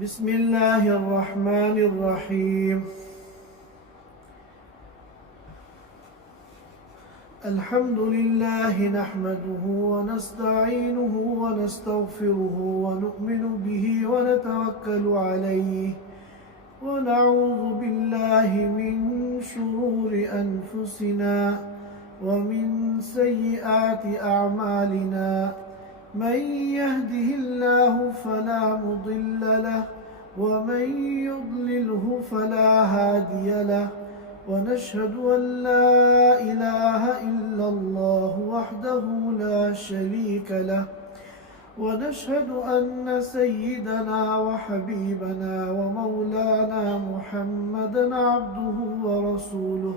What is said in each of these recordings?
بسم الله الرحمن الرحيم. الحمد لله نحمده ونستعينه ونستغفره ونؤمن به ونتوكل عليه ونعوذ بالله من شرور أنفسنا ومن سيئات أعمالنا. من يهده الله فلا مضل له ومن يضلله فلا هادي له، ونشهد أن لا إله إلا الله وحده لا شريك له، ونشهد أن سيدنا وحبيبنا ومولانا محمدا عبده ورسوله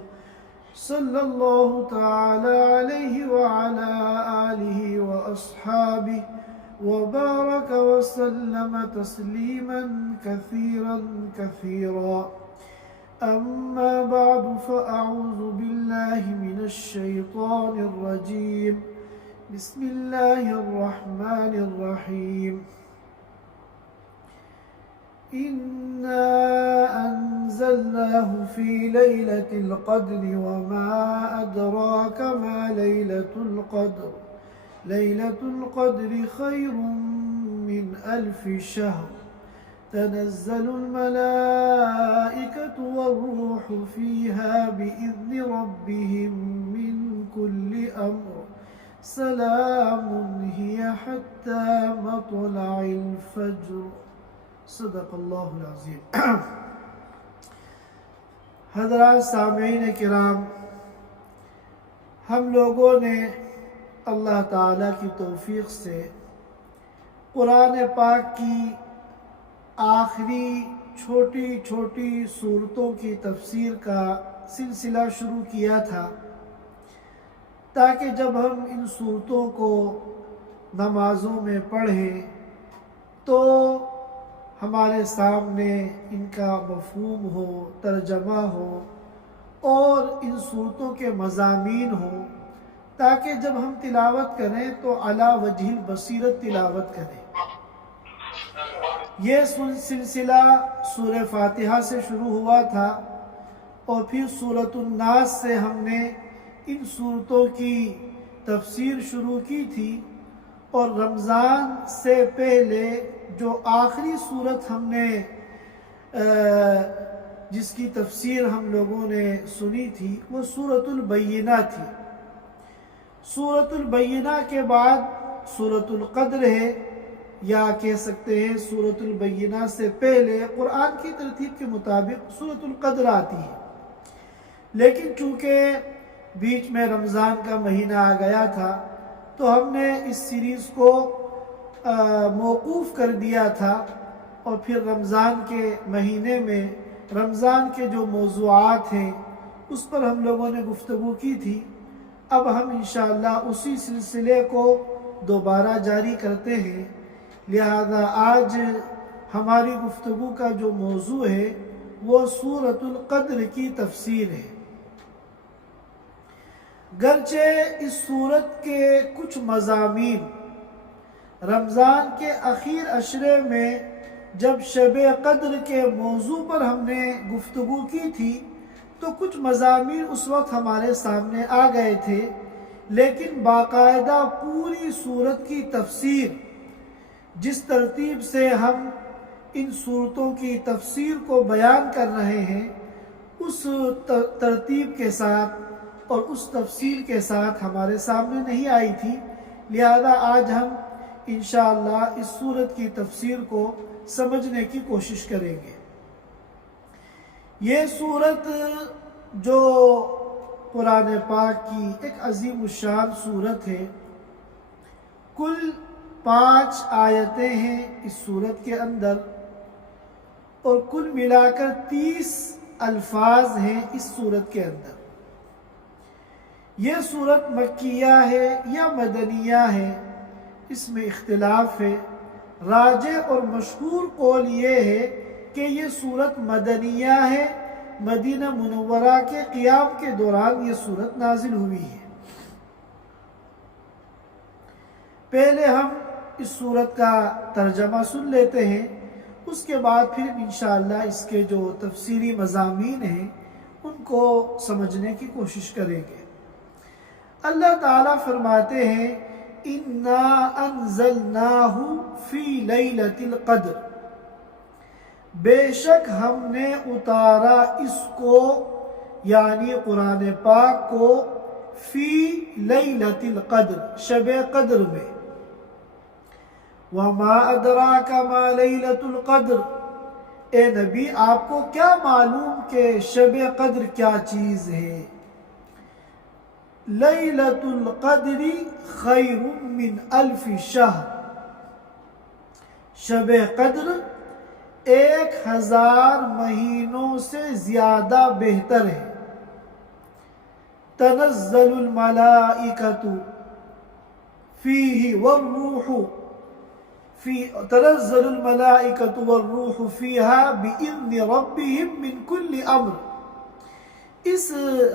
صلى الله تعالى عليه وعلى آله وأصحابه وبارك وسلم تسليما كثيرا كثيرا. أما بعد، فأعوذ بالله من الشيطان الرجيم. بسم الله الرحمن الرحيم. إنا أنزلناه في ليلة القدر وما أدراك ما ليلة القدر. ليلة القدر خير من 1000 شهر. تنزل الملائكة والروح فيها بإذن ربهم من كل أمر. سلام هي حتى مطلع الفجر. صدق اللہ العظیم. حضرات سامعین کرام، ہم لوگوں نے اللہ تعالیٰ کی توفیق سے قرآن پاک کی آخری چھوٹی چھوٹی سورتوں کی تفسیر کا سلسلہ شروع کیا تھا، تاکہ جب ہم ان سورتوں کو نمازوں میں پڑھیں تو ہمارے سامنے ان کا مفہوم ہو، ترجمہ ہو اور ان صورتوں کے مضامین ہوں، تاکہ جب ہم تلاوت کریں تو علی وجہ البصیرت تلاوت کریں. یہ سلسلہ سورہ فاتحہ سے شروع ہوا تھا اور پھر سورۃ الناس سے ہم نے ان صورتوں کی تفسیر شروع کی تھی، اور رمضان سے پہلے جو آخری صورت ہم نے جس کی تفسیر ہم لوگوں نے سنی تھی وہ سورۃ البینہ تھی. سورۃ البینہ کے بعد سورۃ القدر ہے، یا کہہ سکتے ہیں سورۃ البینہ سے پہلے قرآن کی ترتیب کے مطابق سورۃ القدر آتی ہے. لیکن چونکہ بیچ میں رمضان کا مہینہ آ گیا تھا تو ہم نے اس سیریز کو موقوف کر دیا تھا، اور پھر رمضان کے مہینے میں رمضان کے جو موضوعات ہیں اس پر ہم لوگوں نے گفتگو کی تھی. اب ہم انشاءاللہ اسی سلسلے کو دوبارہ جاری کرتے ہیں. لہذا آج ہماری گفتگو کا جو موضوع ہے وہ سورۃ القدر کی تفسیر ہے. گرچہ اس سورت کے کچھ مضامین رمضان کے اخیر عشرے میں جب شب قدر کے موضوع پر ہم نے گفتگو کی تھی تو کچھ مضامین اس وقت ہمارے سامنے آ گئے تھے، لیکن باقاعدہ پوری سورت کی تفسیر جس ترتیب سے ہم ان سورتوں کی تفسیر کو بیان کر رہے ہیں اس ترتیب کے ساتھ اور اس تفصیل کے ساتھ ہمارے سامنے نہیں آئی تھی. لہذا آج ہم انشاءاللہ اس سورت کی تفسیر کو سمجھنے کی کوشش کریں گے. یہ سورت جو قرآن پاک کی ایک عظیم الشان سورت ہے، کل 5 آیتیں ہیں اس سورت کے اندر، اور کل ملا کر 30 الفاظ ہیں اس سورت کے اندر. یہ سورت مکیہ ہے یا مدنیہ ہے، اس میں اختلاف ہے. راجح اور مشہور قول یہ ہے کہ یہ سورت مدنیہ ہے، مدینہ منورہ کے قیام کے دوران یہ سورت نازل ہوئی ہے. پہلے ہم اس سورت کا ترجمہ سن لیتے ہیں اس کے بعد پھر انشاءاللہ اس کے جو تفسیری مضامین ہیں ان کو سمجھنے کی کوشش کریں گے۔ اللہ تعالیٰ فرماتے ہیں اِنَّا أَنزَلْنَاهُ فِي لَيْلَةِ الْقَدْرِ، بے شک ہم نے اتارا اس کو یعنی قرآن پاک کو فی لیلۃ القدر، شب قدر میں۔ وما ادراک ما لیلۃ القدر، اے نبی آپ کو کیا معلوم کہ شب قدر کیا چیز ہے؟ لیلۃ القدر خیر من الف شہر، شب قدر 1000 مہینوں سے زیادہ بہتر ہے۔ تنزل الملائکۃ فیہ والروح تنزل الملائکۃ والروح فیہا بإذن ربہم من کل امر، اس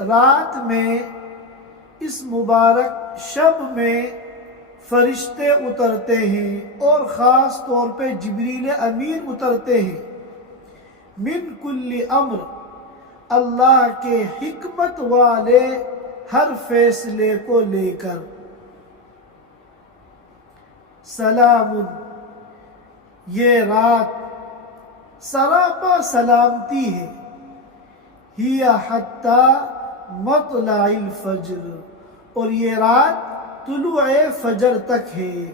رات میں، اس مبارک شب میں فرشتے اترتے ہیں اور خاص طور پہ جبریل امین اترتے ہیں، من کل امر، اللہ کے حکمت والے ہر فیصلے کو لے کر۔ سلام، یہ رات سراپا سلامتی ہے، ہی حتی مطلع الفجر، اور یہ رات طلوع فجر تک ہے۔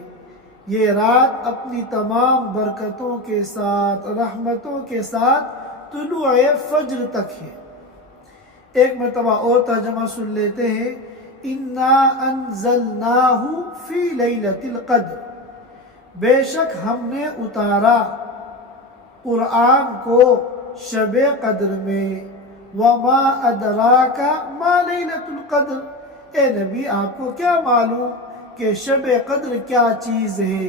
یہ رات اپنی تمام برکتوں کے ساتھ، رحمتوں کے ساتھ طلوع فجر تک ہے۔ ایک مرتبہ اور ترجمہ سن لیتے ہیں، اِنَّا أَنزَلْنَاهُ فِي لَيْلَةِ الْقَدْرِ، بے شک ہم نے اتارا قرآن کو شب قدر میں۔ وَمَا أَدْرَاكَ مَا لَيْلَةُ الْقَدْرِ، اے نبی آپ کو کیا معلوم کہ شب قدر کیا چیز ہے؟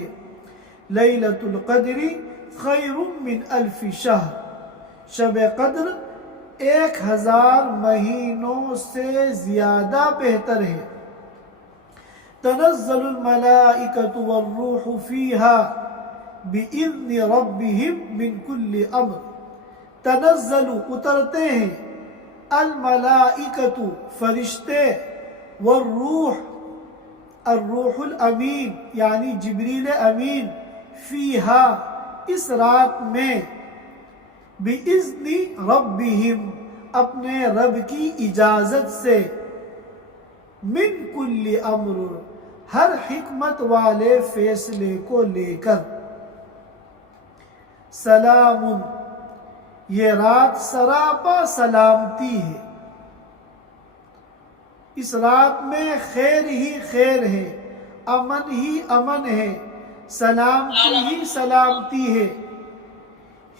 لیلۃ القدر خیر من الف شہر، شب قدر 1000 مہینوں سے زیادہ بہتر ہے۔ تنزل الملائکۃ والروح فیہا بإذن ربہم من کل امر، تنزل اترتے ہیں، الملائکۃ فرشتے، والروح الروح الامین یعنی جبریل امین، فیہا اس رات میں، بِإِذْنِ رَبِّهِمْ اپنے رب کی اجازت سے، من کل امر ہر حکمت والے فیصلے کو لے کر۔ سلام، یہ رات سراپا سلامتی ہے، اس رات میں خیر ہی خیر ہے، امن ہی امن ہے، سلامتی ہی سلامتی ہے۔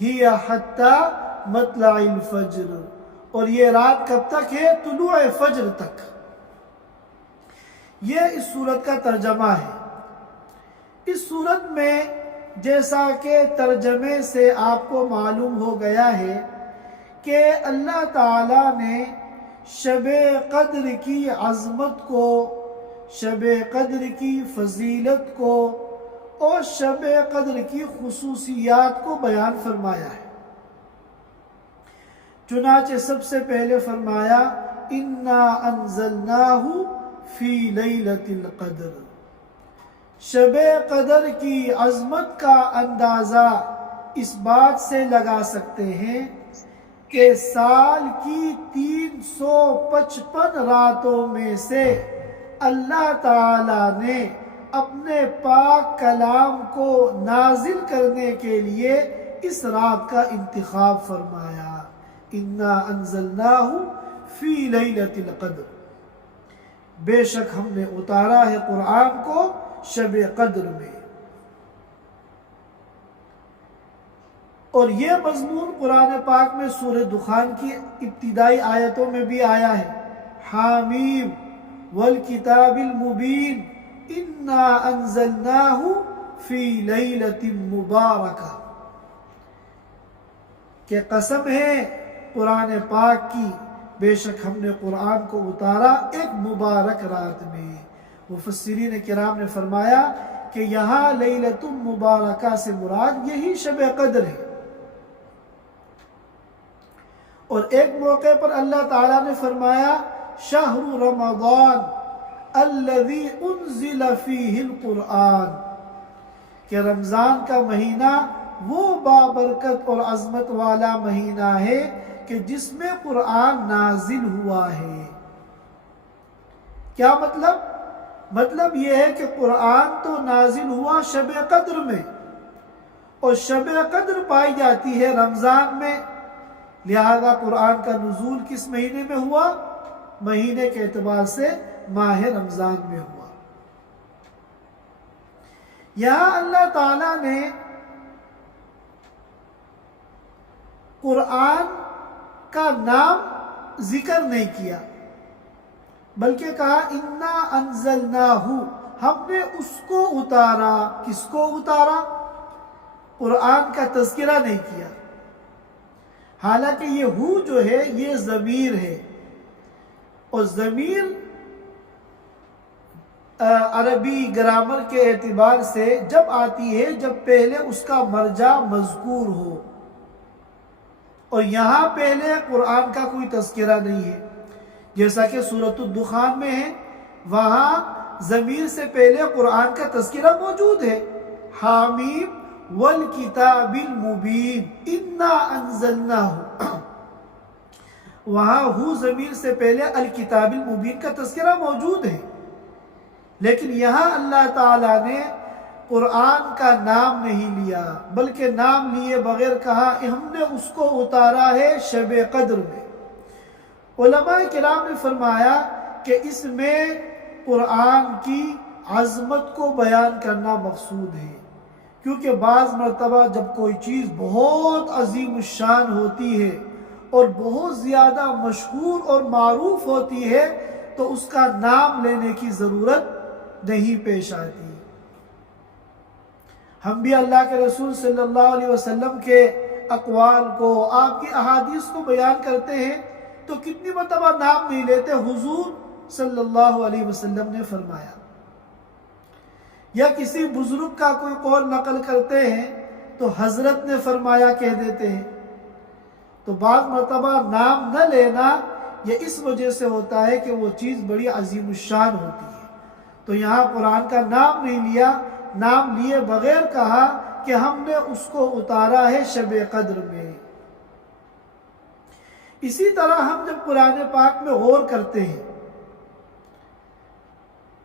ہی حتی مطلع الفجر، اور یہ رات کب تک ہے؟ طلوع فجر تک۔ یہ اس سورت کا ترجمہ ہے۔ اس سورت میں جیسا کہ ترجمے سے آپ کو معلوم ہو گیا ہے کہ اللہ تعالیٰ نے شب قدر کی عظمت کو، شب قدر کی فضیلت کو اور شب قدر کی خصوصیات کو بیان فرمایا ہے۔ چنانچہ سب سے پہلے فرمایا اِنَّا أَنزَلْنَاهُ فِي لَيْلَةِ الْقَدْرِ، شب قدر کی عظمت کا اندازہ اس بات سے لگا سکتے ہیں کہ سال کی 355 راتوں میں سے اللہ تعالیٰ نے اپنے پاک کلام کو نازل کرنے کے لیے اس رات کا انتخاب فرمایا۔ اِنَّا أَنزَلْنَاهُ فِي لَيْلَةِ الْقَدْرِ، بے شک ہم نے اتارا ہے قرآن کو شب قدر میں۔ اور یہ مضمون قرآن پاک میں سورہ دخان کی ابتدائی آیتوں میں بھی آیا ہے، حامیم والکتاب المبین انا انزلناہ فی لیلۃ مبارکہ، کہ قسم ہے قرآن پاک کی، بے شک ہم نے قرآن کو اتارا ایک مبارک رات میں۔ مفسرین کرام نے فرمایا کہ یہاں لیلۃ مبارکہ سے مراد یہی شب قدر ہے۔ اور ایک موقع پر اللہ تعالیٰ نے فرمایا شہر رمضان الذی انزل فیہ القرآن، کہ رمضان کا مہینہ وہ بابرکت اور عظمت والا مہینہ ہے کہ جس میں قرآن نازل ہوا ہے۔ کیا مطلب یہ ہے کہ قرآن تو نازل ہوا شب قدر میں، اور شب قدر پائی جاتی ہے رمضان میں، لہذا قرآن کا نزول کس مہینے میں ہوا؟ مہینے کے اعتبار سے ماہ رمضان میں ہوا۔ یہاں اللہ تعالیٰ نے قرآن کا نام ذکر نہیں کیا، بلکہ کہا انا انزلناہ، ہم نے اس کو اتارا۔ کس کو اتارا؟ قرآن کا تذکرہ نہیں کیا، حالانکہ یہ ہو جو ہے یہ ضمیر ہے، اور ضمیر عربی گرامر کے اعتبار سے جب آتی ہے جب پہلے اس کا مرجع مذکور ہو، اور یہاں پہلے قرآن کا کوئی تذکرہ نہیں ہے، جیسا کہ سورۃ الدخان میں ہے، وہاں ضمیر سے پہلے قرآن کا تذکرہ موجود ہے، حامیم والکتاب المبین انا انزلناہ، وہاں ہو ضمیر سے پہلے الکتاب المبین کا تذکرہ موجود ہے، لیکن یہاں اللہ تعالیٰ نے قرآن کا نام نہیں لیا، بلکہ نام لیے بغیر کہا ہم نے اس کو اتارا ہے شب قدر میں۔ علماء کرام نے فرمایا کہ اس میں قرآن کی عظمت کو بیان کرنا مقصود ہے، کیونکہ بعض مرتبہ جب کوئی چیز بہت عظیم الشان ہوتی ہے اور بہت زیادہ مشہور اور معروف ہوتی ہے تو اس کا نام لینے کی ضرورت نہیں پیش آتی۔ ہم بھی اللہ کے رسول صلی اللہ علیہ وسلم کے اقوال کو، آپ کی احادیث کو بیان کرتے ہیں تو کتنی مرتبہ نام نہیں لیتے، حضور صلی اللہ علیہ وسلم نے فرمایا، یا کسی بزرگ کا کوئی قول نقل کرتے ہیں تو حضرت نے فرمایا کہہ دیتے ہیں۔ تو بعض مرتبہ نام نہ لینا یہ اس وجہ سے ہوتا ہے کہ وہ چیز بڑی عظیم الشان ہوتی ہے، تو یہاں قرآن کا نام نہیں لیا، نام لیے بغیر کہا کہ ہم نے اس کو اتارا ہے شب قدر میں۔ اسی طرح ہم جب قرآن پاک میں غور کرتے ہیں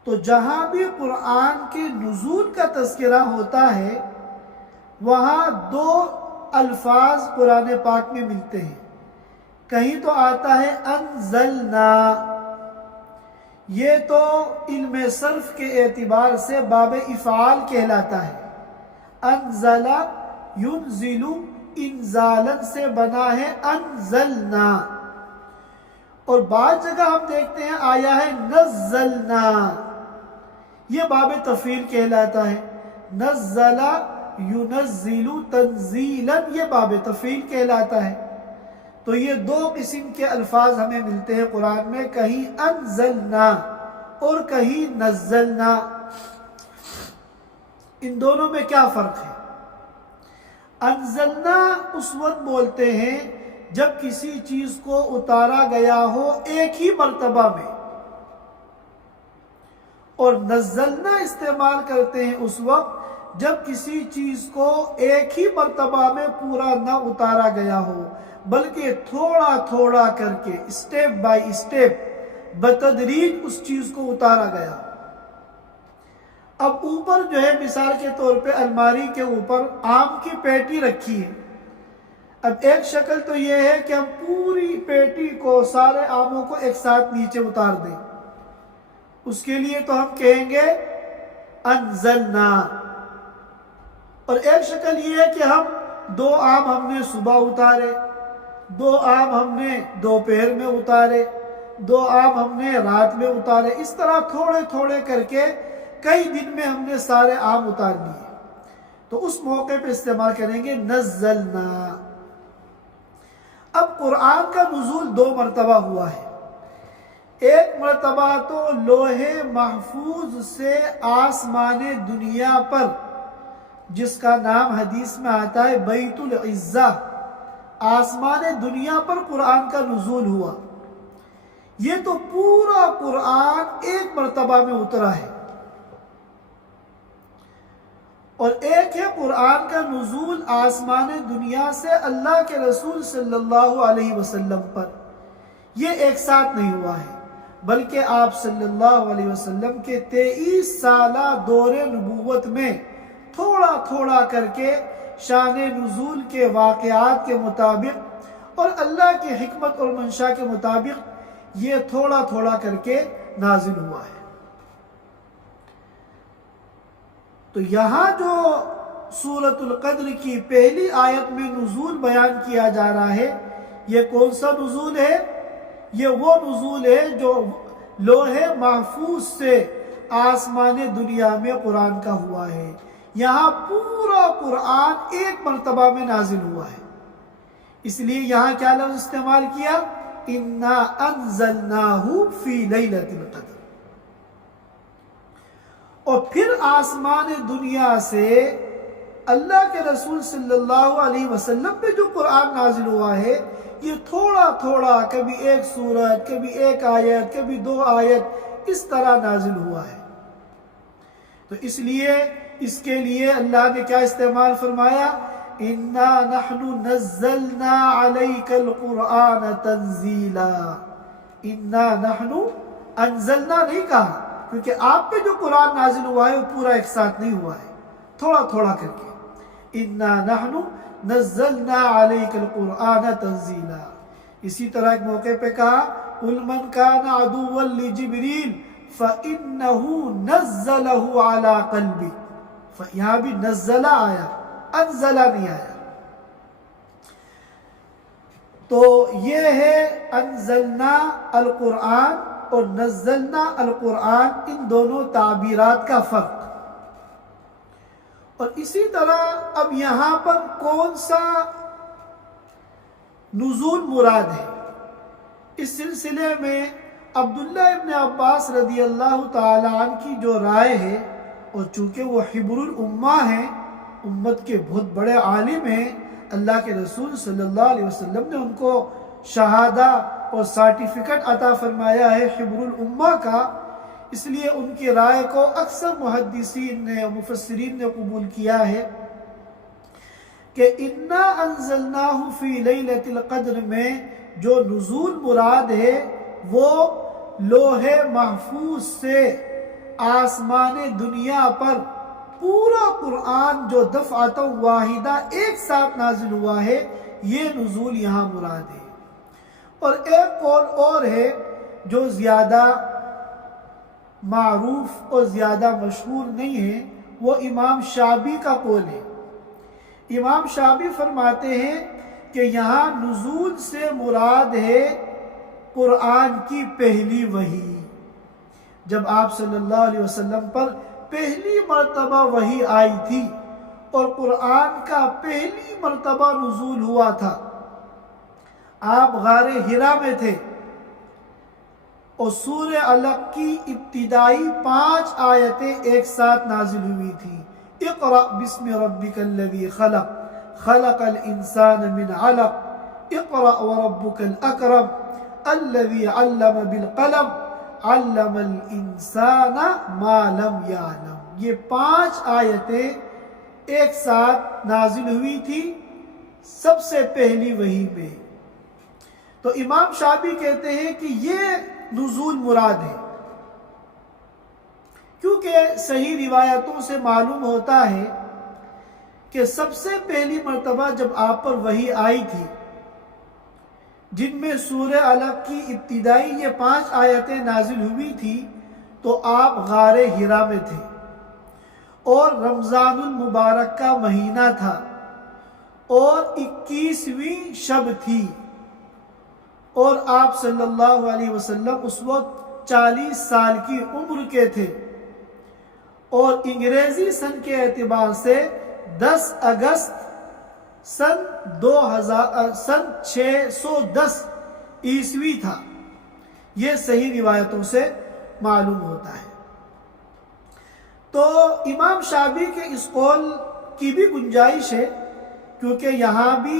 تو جہاں بھی قرآن کے نزول کا تذکرہ ہوتا ہے وہاں دو الفاظ قرآن پاک میں ملتے ہیں، کہیں تو آتا ہے انزلنا، یہ تو علم صرف کے اعتبار سے باب افعال کہلاتا ہے، انزل ینزل انزالن سے بنا ہے انزلنا، اور بعض جگہ ہم دیکھتے ہیں آیا ہے نزلنا، یہ باب تفعیل کہلاتا ہے، نزل ینزل تنزیلا یہ باب تفعیل کہلاتا ہے۔ تو یہ دو قسم کے الفاظ ہمیں ملتے ہیں قرآن میں، کہیں انزلنا اور کہیں نزلنا۔ ان دونوں میں کیا فرق ہے؟ انزلنا اس وقت بولتے ہیں جب کسی چیز کو اتارا گیا ہو ایک ہی مرتبہ میں، اور نزلنا استعمال کرتے ہیں اس وقت جب کسی چیز کو ایک ہی مرتبہ میں پورا نہ اتارا گیا ہو بلکہ تھوڑا تھوڑا کر کے اسٹیپ بائی اسٹیپ بتدریج اس چیز کو اتارا گیا۔ اب اوپر جو ہے مثال کے طور پہ الماری کے اوپر آم کی پیٹی رکھی ہے، اب ایک شکل تو یہ ہے کہ ہم پوری پیٹی کو، سارے آموں کو ایک ساتھ نیچے اتار دیں، اس کے لیے تو ہم کہیں گے انزلنا، اور ایک شکل یہ ہے کہ ہم دو آم ہم نے صبح اتارے، دو آم ہم نے دوپہر میں اتارے، دو آم ہم نے رات میں اتارے، اس طرح تھوڑے تھوڑے کر کے کئی دن میں ہم نے سارے آم اتار لیے، تو اس موقع پہ استعمال کریں گے نزلنا۔ اب قرآن کا نزول دو مرتبہ ہوا ہے، ایک مرتبہ تو لوح محفوظ سے آسمان دنیا پر، جس کا نام حدیث میں آتا ہے بیت العزہ، آسمان دنیا پر قرآن کا نزول ہوا، یہ تو پورا قرآن ایک مرتبہ میں اترا ہے، اور ایک ہے قرآن کا نزول آسمان دنیا سے اللہ کے رسول صلی اللہ علیہ وسلم پر، یہ ایک ساتھ نہیں ہوا ہے، بلکہ آپ صلی اللہ علیہ وسلم کے 23 سالہ دور نبوت میں تھوڑا تھوڑا کر کے شان نزول کے واقعات کے مطابق اور اللہ کی حکمت اور منشا کے مطابق یہ تھوڑا تھوڑا کر کے نازل ہوا ہے۔ تو یہاں جو سورۃ القدر کی پہلی آیت میں نزول بیان کیا جا رہا ہے، یہ کون سا نزول ہے؟ یہ وہ نزول ہے جو لوح محفوظ سے آسمان دنیا میں قرآن کا ہوا ہے۔ یہاں پورا قرآن ایک مرتبہ میں نازل ہوا ہے، اس لیے یہاں کیا لفظ استعمال کیا؟ اِنَّا أَنزَلْنَاهُ فِي لَيْلَةِ الْقَدْرِ۔ اور پھر آسمان دنیا سے اللہ کے رسول صلی اللہ علیہ وسلم پہ جو قرآن نازل ہوا ہے، یہ تھوڑا تھوڑا، کبھی ایک سورت، کبھی ایک آیت، کبھی 2 آیت، اس طرح نازل ہوا ہے۔ تو اس کے لیے اللہ نے کیا استعمال فرمایا؟ اِنَّا نَحْنُ نَزَّلْنَا عَلَيْكَ الْقُرْآنَ تَنزِيلًا۔ اِنَّا نَحْنُ انزلنا نہیں کہا، کیونکہ آپ پہ جو قرآن نازل ہوا ہے وہ پورا ایک ساتھ نہیں ہوا ہے، تھوڑا تھوڑا کر کے۔ اِنَّا نَحْنُ نَزَّلْنَا عَلَيْكَ الْقُرْآنَ تَنزِيلًا۔ اسی طرح ایک موقع پہ کہا قُلْ مَنْ كَانَ عَدُوًّا لِجِبْرِيلَ فَإِنَّهُ نَزَّلَهُ عَلَىٰ قَلْبِكَ۔ یہاں بھی نزلہ آیا، انزلہ نہیں آیا۔ تو یہ ہے انزلنا القرآن اور نزلنا القرآن، ان دونوں تعبیرات کا فرق۔ اور اسی طرح اب یہاں پر کون سا نزول مراد ہے، اس سلسلے میں عبداللہ ابن عباس رضی اللہ تعالی عنہ کی جو رائے ہے، اور چونکہ وہ حبر الامہ ہیں، امت کے بہت بڑے عالم ہیں، اللہ کے رسول صلی اللہ علیہ وسلم نے ان کو شہادہ اور سرٹیفکیٹ عطا فرمایا ہے حبر الامہ کا، اس لیے ان کی رائے کو اکثر محدثین نے اور مفسرین نے قبول کیا ہے کہ اِنَّا أَنزَلْنَاهُ فِي لَيْلَةِ الْقَدْرِ میں جو نزول مراد ہے وہ لوح محفوظ سے آسمان دنیا پر پورا قرآن جو دفعۃ واحدہ ایک ساتھ نازل ہوا ہے، یہ نزول یہاں مراد ہے۔ اور ایک قول اور ہے جو زیادہ معروف اور زیادہ مشہور نہیں ہے، وہ امام شعبی کا قول ہے۔ امام شعبی فرماتے ہیں کہ یہاں نزول سے مراد ہے قرآن کی پہلی وحی، جب آپ صلی اللہ علیہ وسلم پر پہلی مرتبہ وحی آئی تھی اور قرآن کا پہلی مرتبہ نزول ہوا تھا، آپ غار حرا میں تھے اور سورہ علق کی ابتدائی 5 آیتیں ایک ساتھ نازل ہوئی تھی۔ اقرأ بسم ربک الذی خلق، خلق الانسان من علق، اقرأ وربک الاکرم، الذی علم بالقلم، علم الانسان ما لم یعلم۔ یہ 5 آیتیں ایک ساتھ نازل ہوئی تھی سب سے پہلی وحی میں۔ تو امام شعبی کہتے ہیں کہ یہ نزول مراد ہے، کیونکہ صحیح روایتوں سے معلوم ہوتا ہے کہ سب سے پہلی مرتبہ جب آپ پر وحی آئی تھی، جن میں سورہ علق کی ابتدائی یہ 5 آیتیں نازل ہوئی تھی، تو آپ غار حرا میں تھے اور رمضان المبارک کا مہینہ تھا اور 21ویں شب تھی، اور آپ صلی اللہ علیہ وسلم اس وقت 40 سال کی عمر کے تھے، اور انگریزی سن کے اعتبار سے 10 اگست سن 610 عیسوی تھا۔ یہ صحیح روایتوں سے معلوم ہوتا ہے۔ تو امام شعبی کے اس قول کی بھی گنجائش ہے، کیونکہ یہاں بھی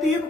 3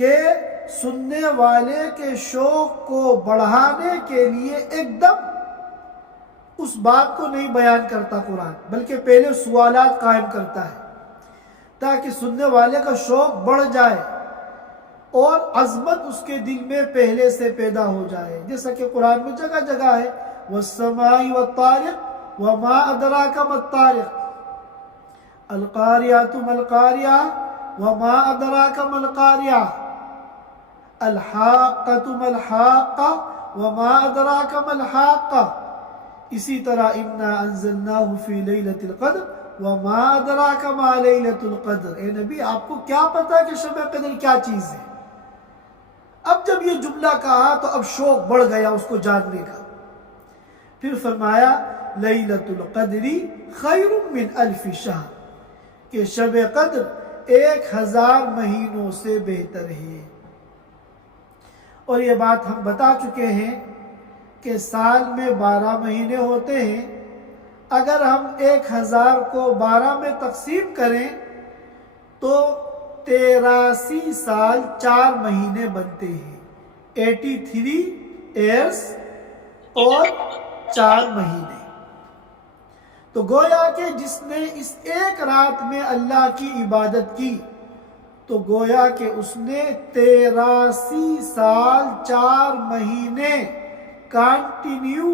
کہ سننے والے کے شوق کو بڑھانے کے لیے ایک دم اس بات کو نہیں بیان کرتا قرآن، بلکہ پہلے سوالات قائم کرتا ہے تاکہ سننے والے کا شوق بڑھ جائے اور عظمت اس کے دل میں پہلے سے پیدا ہو جائے، جیسا کہ قرآن میں جگہ جگہ ہے وَالسَّمَاءِ وَالطَّارِقِ وَمَا أَدْرَاكَ مَا الطَّارِقُ الْقَارِعَةُ مَا الْقَارِعَةُ وَمَا أَدْرَاكَ مَا الْقَارِعَةُ الْحَاقَّةُ مَا الْحَاقَّةُ وَمَا أَدْرَاكَ مَا الْحَاقَّةُ اسی طرح اِنَّا أَنزَلْنَاهُ فِي لَيْلَةِ الْقَدْرِ وَمَا أَدْرَاكَ مَا لَيْلَةُ الْقَدْرِ۔ اے نبی آپ کو کیا پتا کہ شب قدر کیا چیز ہے؟ اب جب یہ جملہ کہا تو اب شوق بڑھ گیا اس کو جاننے کا۔ پھر فرمایا لیلۃ القدر خیر من الف شہر، کہ شب قدر 1000 مہینوں سے بہتر ہے۔ اور یہ بات ہم بتا چکے ہیں کہ سال میں 12 مہینے ہوتے ہیں، اگر ہم 1000 کو 12 میں تقسیم کریں تو 83 سال 4 مہینے بنتے ہیں، 83 ایئرس اور 4 مہینے۔ تو گویا کہ جس نے اس ایک رات میں اللہ کی عبادت کی تو گویا کہ اس نے 83 سال 4 مہینے کانٹینیو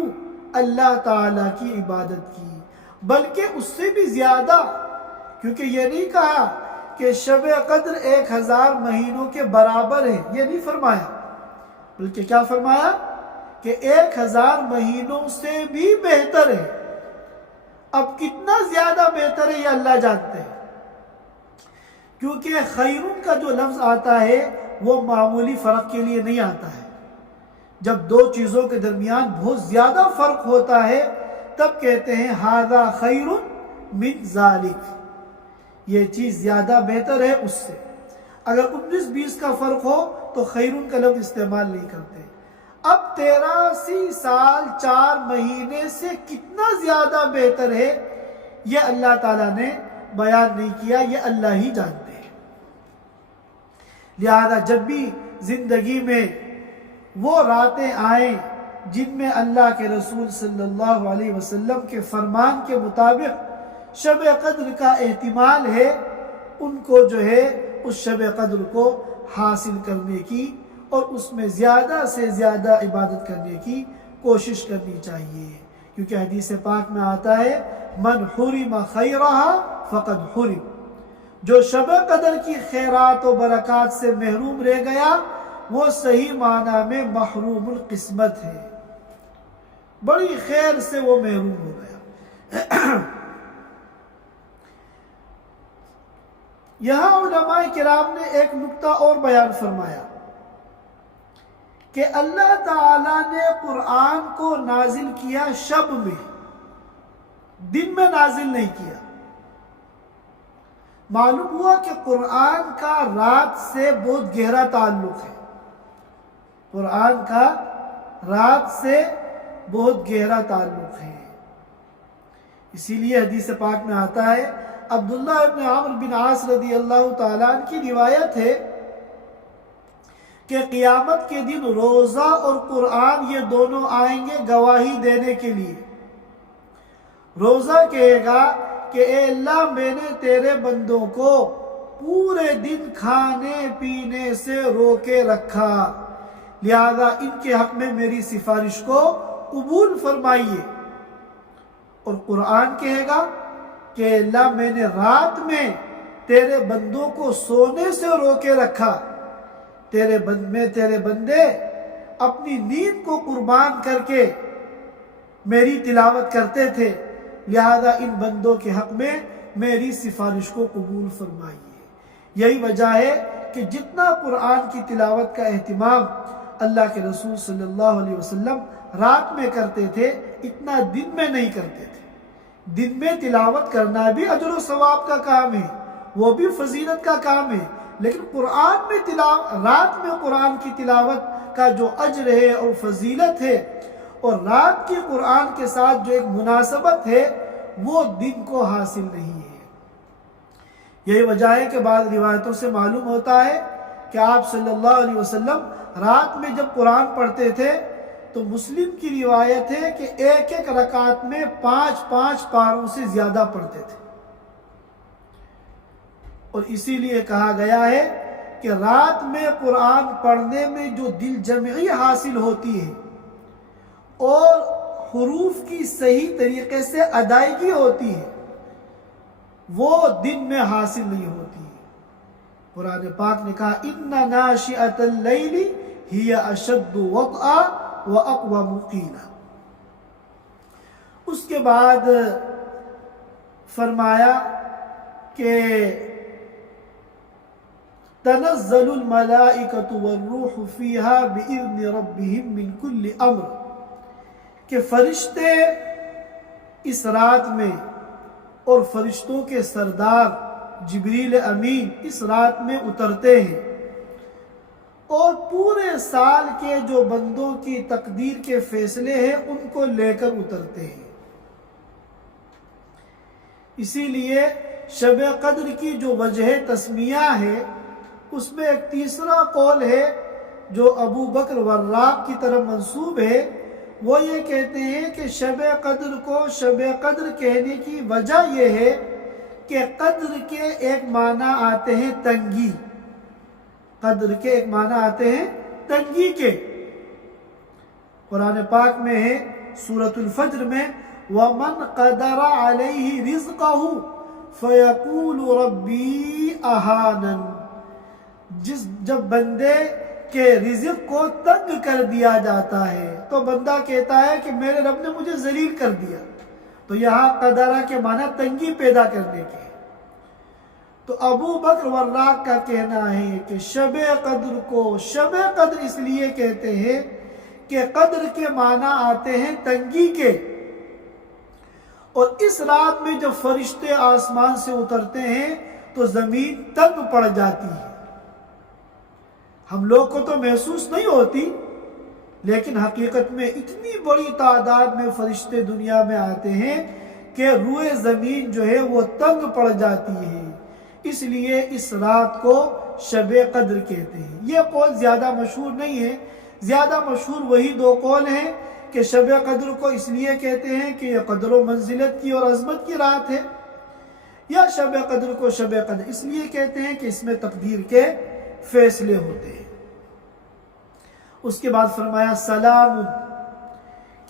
اللہ تعالیٰ کی عبادت کی، بلکہ اس سے بھی زیادہ، کیونکہ یہ نہیں کہا کہ شب قدر 1000 مہینوں کے برابر ہے، یہ نہیں فرمایا، بلکہ کیا فرمایا کہ 1000 مہینوں سے بھی بہتر ہے۔ اب کتنا زیادہ بہتر ہے یہ اللہ جانتے ہیں، کیونکہ خیرون کا جو لفظ آتا ہے وہ معمولی فرق کے لیے نہیں آتا ہے۔ جب دو چیزوں کے درمیان بہت زیادہ فرق ہوتا ہے تب کہتے ہیں ھذا خیر من ذالک، یہ چیز زیادہ بہتر ہے اس سے۔ اگر 19-20 کا فرق ہو تو خیرون کا لفظ استعمال نہیں کرتے۔ اب 83 سال 4 مہینے سے کتنا زیادہ بہتر ہے یہ اللہ تعالیٰ نے بیان نہیں کیا، یہ اللہ ہی جانتے ہیں۔ لہذا جب بھی زندگی میں وہ راتیں آئیں جن میں اللہ کے رسول صلی اللہ علیہ وسلم کے فرمان کے مطابق شب قدر کا احتمال ہے، ان کو جو ہے اس شب قدر کو حاصل کرنے کی اور اس میں زیادہ سے زیادہ عبادت کرنے کی کوشش کرنی چاہیے، کیونکہ حدیث پاک میں آتا ہے من حرم خیرہا فقد حرم، جو شب قدر کی خیرات و برکات سے محروم رہ گیا وہ صحیح معنی میں محروم القسمت ہے، بڑی خیر سے وہ محروم ہو گیا۔ یہاں علماء کرام نے ایک نکتہ اور بیان فرمایا کہ اللہ تعالیٰ نے قرآن کو نازل کیا شب میں، دن میں نازل نہیں کیا۔ معلوم ہوا کہ قرآن کا رات سے بہت گہرا تعلق ہے، قرآن کا رات سے بہت گہرا تعلق ہے۔ اسی لیے حدیث پاک میں آتا ہے، عبداللہ ابن عمرو بن عاص رضی اللہ تعالیٰ عنہ کی روایت ہے کہ قیامت کے دن روزہ اور قرآن یہ دونوں آئیں گے گواہی دینے کے لیے۔ روزہ کہے گا کہ اے اللہ میں نے تیرے بندوں کو پورے دن کھانے پینے سے روکے رکھا، لہذا ان کے حق میں میری سفارش کو قبول فرمائیے۔ اور قرآن کہے گا کہ اللہ میں نے رات میں تیرے بندوں کو سونے سے روکے رکھا، تیرے بندے اپنی نیند کو قربان کر کے میری تلاوت کرتے تھے، لہذا ان بندوں کے حق میں میری سفارش کو قبول فرمائیے۔ یہی وجہ ہے کہ جتنا قرآن کی تلاوت کا اہتمام اللہ کے رسول صلی اللہ علیہ وسلم رات میں کرتے تھے اتنا دن میں نہیں کرتے تھے۔ دن میں تلاوت کرنا بھی اجر و ثواب کا کام ہے، وہ بھی فضیلت کا کام ہے، لیکن قرآن میں رات میں قرآن کی تلاوت کا جو اجر ہے اور فضیلت ہے اور رات کی قرآن کے ساتھ جو ایک مناسبت ہے وہ دن کو حاصل نہیں ہے۔ یہی وجہ ہے کہ بعض روایتوں سے معلوم ہوتا ہے کہ آپ صلی اللہ علیہ وسلم رات میں جب قرآن پڑھتے تھے تو مسلم کی روایت ہے کہ ایک ایک رکعت میں 5 پاروں سے زیادہ پڑھتے تھے، اور اسی لیے کہا گیا ہے کہ رات میں قرآن پڑھنے میں جو دل جمعی حاصل ہوتی ہے اور حروف کی صحیح طریقے سے ادائیگی ہوتی ہے وہ دن میں حاصل نہیں ہوتی۔ قرآن پاک نے کہا اِنَّ نَاشِئَةَ اللَّيْلِ هِيَ أَشَدُّ وَطْئًا وَأَقْوَمُ قِيلًا۔ اس کے بعد فرمایا کہ تنزل الملائکۃ والروح فیہا بإذن ربہم من کل امر، کہ فرشتے اس رات میں اور فرشتوں کے سردار جبریل امین اس رات میں اترتے ہیں اور پورے سال کے جو بندوں کی تقدیر کے فیصلے ہیں ان کو لے کر اترتے ہیں۔ اسی لیے شب قدر کی جو وجہ تسمیہ ہے اس میں ایک تیسرا قول ہے جو ابو بکر وراق کی طرف منسوب ہے، وہ یہ کہتے ہیں کہ شب قدر کو شب قدر کہنے کی وجہ یہ ہے کہ قدر کے ایک معنی آتے ہیں تنگی، قدر کے ایک معنی آتے ہیں تنگی کے۔ قرآن پاک میں ہے سورۃ الفجر میں وَمَنْ قَدَرَ عَلَيْهِ رِزْقَهُ فَيَقُولُ رَبِّي أَهَانَنِ، جب بندے کے رزق کو تنگ کر دیا جاتا ہے تو بندہ کہتا ہے کہ میرے رب نے مجھے ذلیل کر دیا، تو یہاں قدرہ کے معنی تنگی پیدا کرنے کے۔ تو ابو بکر وراق کا کہنا ہے کہ شب قدر کو شب قدر اس لیے کہتے ہیں کہ قدر کے معنی آتے ہیں تنگی کے، اور اس رات میں جب فرشتے آسمان سے اترتے ہیں تو زمین تنگ پڑ جاتی ہے۔ ہم لوگ کو تو محسوس نہیں ہوتی، لیکن حقیقت میں اتنی بڑی تعداد میں فرشتے دنیا میں آتے ہیں کہ روئے زمین جو ہے وہ تنگ پڑ جاتی ہے، اس لیے اس رات کو شب قدر کہتے ہیں۔ یہ قول زیادہ مشہور نہیں ہے، زیادہ مشہور وہی دو قول ہیں کہ شب قدر کو اس لیے کہتے ہیں کہ یہ قدر و منزلت کی اور عظمت کی رات ہے، یا شب قدر کو شب قدر اس لیے کہتے ہیں کہ اس میں تقدیر کے فیصلے ہوتے ہیں۔ اس کے بعد فرمایا سلام،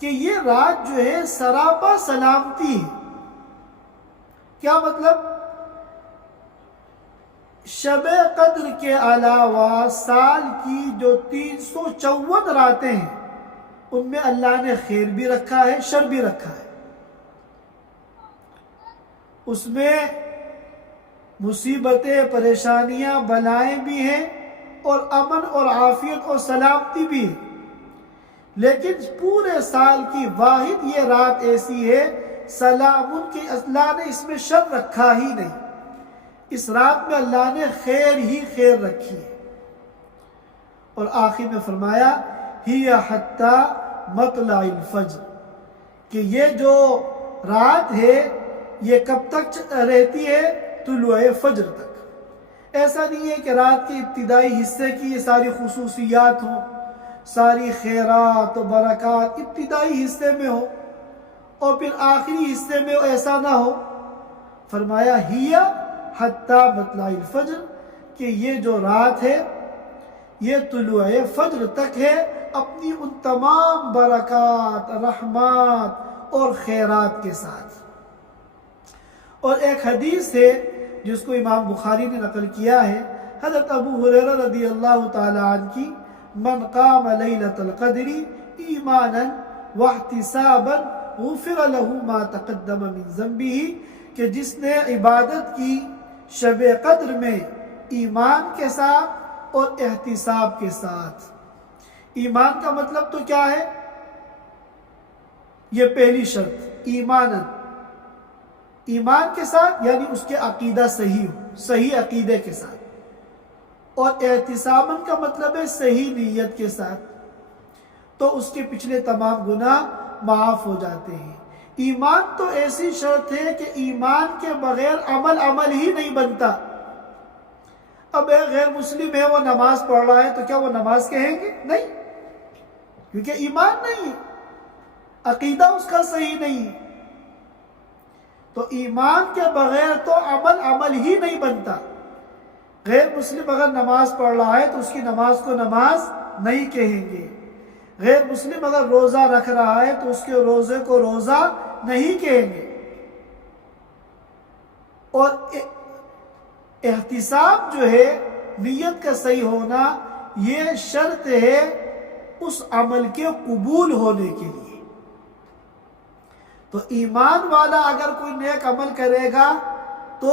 کہ یہ رات جو ہے سراپا سلامتی ہے۔ کیا مطلب؟ شب قدر کے علاوہ سال کی جو 354 راتیں ہیں ان میں اللہ نے خیر بھی رکھا ہے، شر بھی رکھا ہے۔ اس میں مصیبتیں، پریشانیاں، بلائیں بھی ہیں اور امن اور عافیت اور سلامتی بھی ہے، لیکن پورے سال کی واحد یہ رات ایسی ہے سلام کی اللہ نے اس میں شر رکھا ہی نہیں، اس رات میں اللہ نے خیر ہی خیر رکھی ہے۔ اور آخر میں فرمایا ہی حتی مطلع الفجر، کہ یہ جو رات ہے یہ کب تک رہتی ہے؟ طلوع فجر تک۔ ایسا نہیں ہے کہ رات کے ابتدائی حصے کی یہ ساری خصوصیات ہوں، ساری خیرات و برکات ابتدائی حصے میں ہو اور پھر آخری حصے میں ایسا نہ ہو۔ فرمایا ہی حتی مطلع الفجر، کہ یہ جو رات ہے یہ طلوع فجر تک ہے اپنی ان تمام برکات، رحمات اور خیرات کے ساتھ۔ اور ایک حدیث ہے جس کو امام بخاری نے نقل کیا ہے حضرت ابو ہریرہ رضی اللہ تعالی عنہ کی، من قام لیلۃ القدر ایمانا واحتسابا غفر له ما تقدم من ذنبه، کہ جس نے عبادت کی شب قدر میں ایمان کے ساتھ اور احتساب کے ساتھ۔ ایمان کا مطلب تو کیا ہے؟ یہ پہلی شرط ایمانا، ایمان کے ساتھ یعنی اس کے عقیدہ صحیح ہو، صحیح عقیدے کے ساتھ، اور احتساباً کا مطلب ہے صحیح نیت کے ساتھ، تو اس کے پچھلے تمام گناہ معاف ہو جاتے ہیں۔ ایمان تو ایسی شرط ہے کہ ایمان کے بغیر عمل ہی نہیں بنتا۔ اب ایک غیر مسلم ہے وہ نماز پڑھ رہا ہے تو کیا وہ نماز کہیں گے؟ نہیں، کیونکہ ایمان نہیں ہے، عقیدہ اس کا صحیح نہیں ہے۔ تو ایمان کے بغیر تو عمل ہی نہیں بنتا۔ غیر مسلم اگر نماز پڑھ رہا ہے تو اس کی نماز کو نماز نہیں کہیں گے۔ غیر مسلم اگر روزہ رکھ رہا ہے تو اس کے روزے کو روزہ نہیں کہیں گے۔ اور احتساب جو ہے، نیت کا صحیح ہونا، یہ شرط ہے اس عمل کے قبول ہونے کے لیے۔ تو ایمان والا اگر کوئی نیک عمل کرے گا تو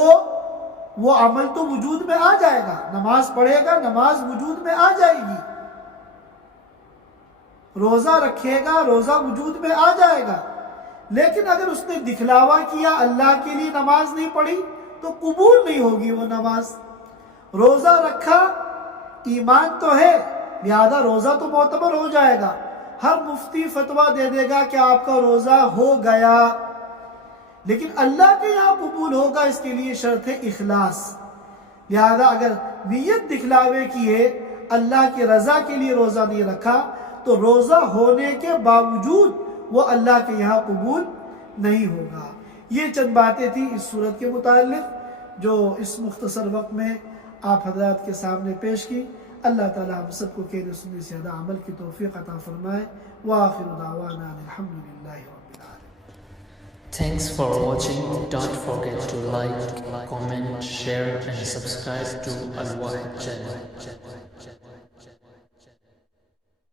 وہ عمل تو وجود میں آ جائے گا، نماز پڑھے گا، نماز وجود میں آ جائے گی، روزہ رکھے گا، روزہ وجود میں آ جائے گا۔ لیکن اگر اس نے دکھلاوا کیا، اللہ کے لیے نماز نہیں پڑھی، تو قبول نہیں ہوگی وہ نماز۔ روزہ رکھا، ایمان تو ہے، لہذا روزہ تو معتبر ہو جائے گا، ہر مفتی فتویٰ دے دے گا کہ آپ کا روزہ ہو گیا، لیکن اللہ کے یہاں قبول ہوگا، اس کے لیے شرط ہے اخلاص۔ لہذا اگر نیت دکھلاوے کی ہے، اللہ کی رضا کے لیے روزہ نہیں رکھا، تو روزہ ہونے کے باوجود وہ اللہ کے یہاں قبول نہیں ہوگا۔ یہ چند باتیں تھیں اس صورت کے متعلق جو اس مختصر وقت میں آپ حضرات کے سامنے پیش کی۔ اللہ تعالیٰ ہم سب کو کہنے سننے سے زیادہ عمل کی توفیق عطا فرمائے۔ وآخر دعوانا الحمدللہ رب العالمین۔ Thanks for watching. Don't forget to like, comment, share and subscribe to Al Wahid channel.